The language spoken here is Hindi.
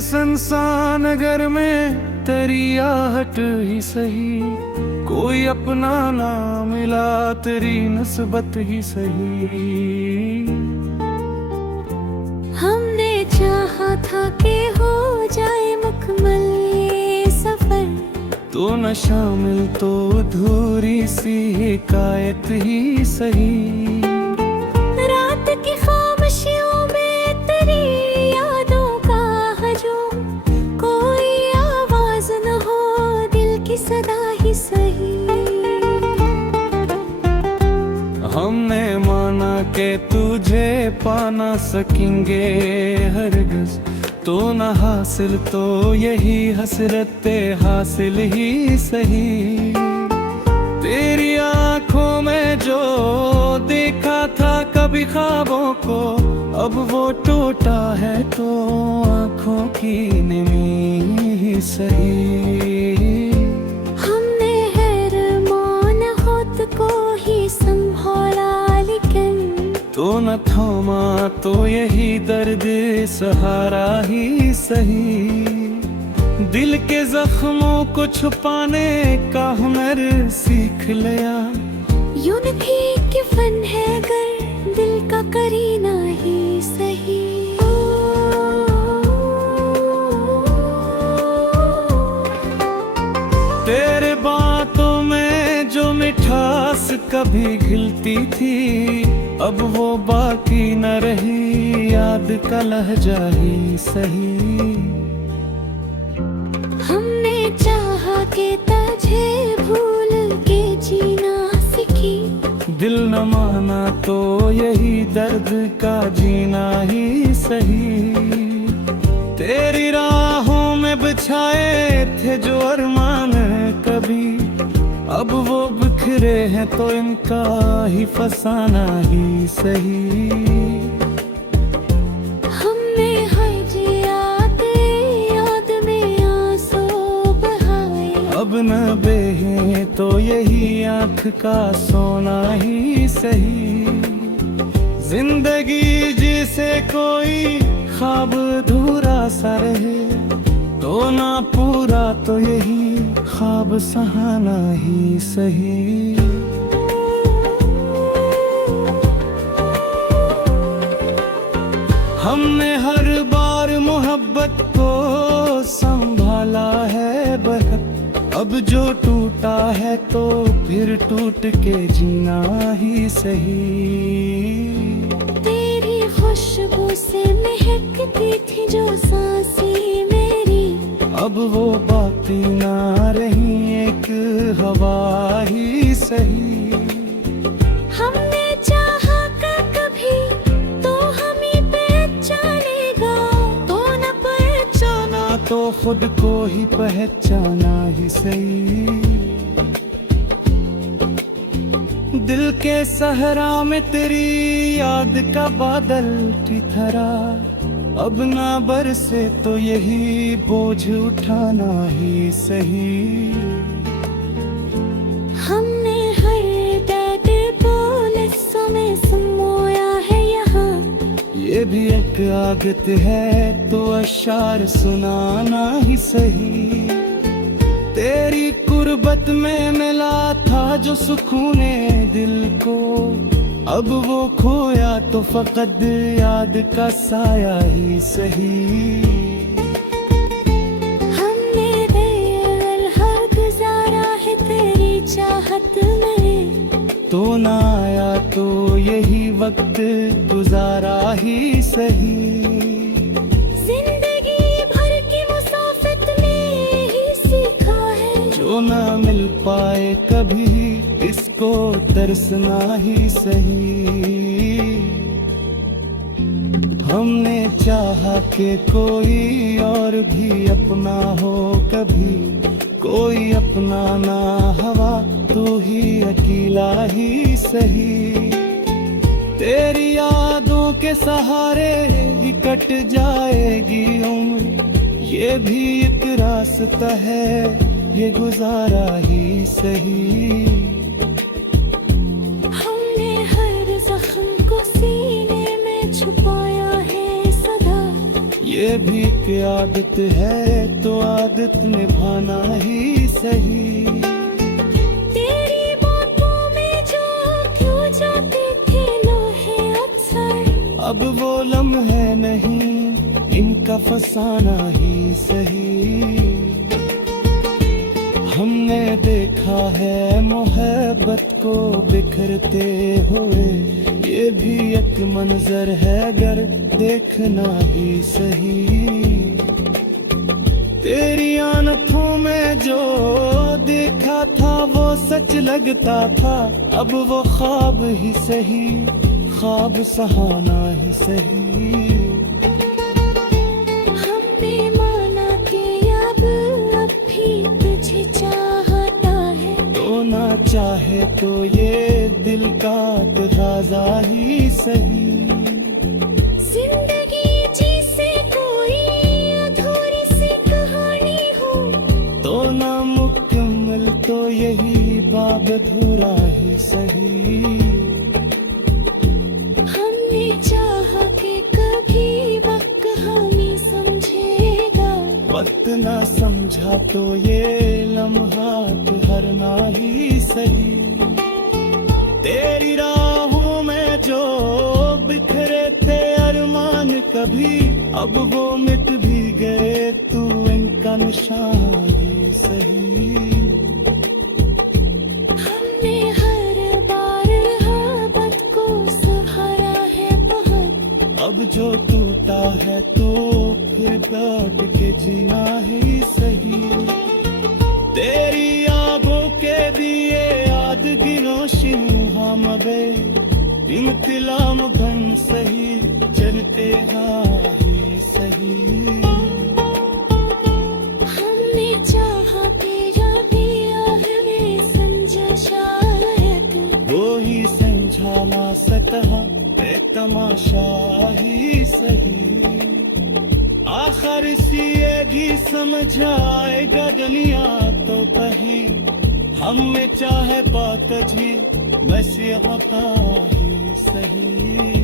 संसान घर में तेरी आहट ही सही, कोई अपना ना मिला तेरी नस्बत ही सही। हमने चाहा था कि हो जाए मुकम्मल ये सफर, तो न शामिल तो अधूरी सी हिकायत ही सही। रात की खामोशियों में तेरी यादों का हजूम, कोई आवाज न हो दिल की सदा ही सही। हमने माना कि तुझे पा ना सकेंगे हरगिज़, तो न हासिल तो यही हसरत हासिल ही सही। तेरी आंखों में जो देखा था कभी ख्वाबों को, अब वो टूटा है तो आंखों की नमी ही सही। हमने हैरमान खुद को ही संभाला, लेकिन तो न थमा तो यही दर्द सहारा ही सही। दिल के जख्मों को छुपाने का हुनर सीख लिया, यूं नहीं कि फन है गर दिल का करीना ही सही। तेरे बातों में जो मिठास कभी खिलती थी, अब वो बाकी न रही याद का लहजा ही सही। हमने चाहा कि तुझे भूल के जीना सीखी, दिल न माना तो यही दर्द का जीना ही सही। तेरी राहों में बिछाए थे जो अरमान कभी, अब वो बिखरे हैं तो इनका ही फसाना ही सही। हमने हर जिया तेरी याद में आंसू बहाए, अब न बेहे तो यही आँख का सोना ही सही। जिंदगी जिसे कोई ख्वाब अधूरा सा रहे, तो ना पूरा तो यही ख्वाब सहाना ही सही। हमने हर बार मोहब्बत को संभाला है बहुत, अब जो टूटा है तो फिर टूट के जीना ही सही। तेरी खुशबू से महकती थी जो सांसें मेरी, अब वो बाकी ना रही एक हवा ही सही। हमने चाहा कि कभी तो हम ही पहचानेगा, तो न पहचाना तो खुद को ही पहचाना ही सही। दिल के सहरा में तेरी याद का बादल ठिठरा, अब ना बरसे तो यही बोझ उठाना ही सही। हमने हर दर्द को लफ्ज़ों में समोया है यहाँ, ये भी एक आदत है तो अशार सुनाना ही सही। तेरी कुर्बत में मिला था जो सुकूने दिल को, अब वो खोया तो फकत याद का साया ही सही। हमने देर हर गुजारा है तेरी चाहत में, तो ना आया तो यही वक्त गुजारा ही सही। जिंदगी भर की मुसाफत में ही सीखा है, जो ना मिल पाए कभी इसको तरसना ही सही। हमने चाहा कि कोई और भी अपना हो कभी, कोई अपना ना हवा तू ही अकेला ही सही। तेरी यादों के सहारे ही कट जाएगी उम्र, ये भी एक रास्ता है ये गुजारा ही सही। हमने हर जख्म को सीने में छुपाया है सदा, ये भी एक आदत है तो आदत निभाना ही सही। तेरी बातों में जो क्यों जाते थे लोहे अक्सर, अब वो लम्हे नहीं इनका फसाना ही सही। हमने देखा है मोहब्बत को बिखरते हुए, ये भी एक मंजर है गर देखना ही सही। तेरी आंखों में जो देखा था वो सच लगता था, अब वो ख्वाब ही सही, ख्वाब सहाना ही सही। हमने माना कि अब भी तुझे चाहता है, तो ना चाहे तो ये दिल का तकाज़ा ही सही। जिंदगी जिसे कोई अधूरी सी कहानी हो, तो नामुकम्मल तो यही बाब अधूरा ही सही। हमने चाहा कि कभी वक्त हमें समझेगा, वक्त ना समझा तो ये लम्हात हरना ही सही। तेरी राहों में जो बिखरे थे अरमान कभी, अब वो मिट भी गए, तू इनका निशान ही सही। हमने हर बार मोहब्बत को सहारा है बहुत, अब जो टूटा है तो फिर लौट के जीना ही सही। तेरी आगों के दिए याद गिरोशिन हम बे इंतलाम बन सही, चलते ही सही। हमने चाहा तेरा दिया हमें समझा शायद, वो ही समझा ना सकता तमाशा ही सही। आखिर सी भी समझाएगा दुनिया तो कहीं, हम में चाहे बात जी बस ये बता ही सही।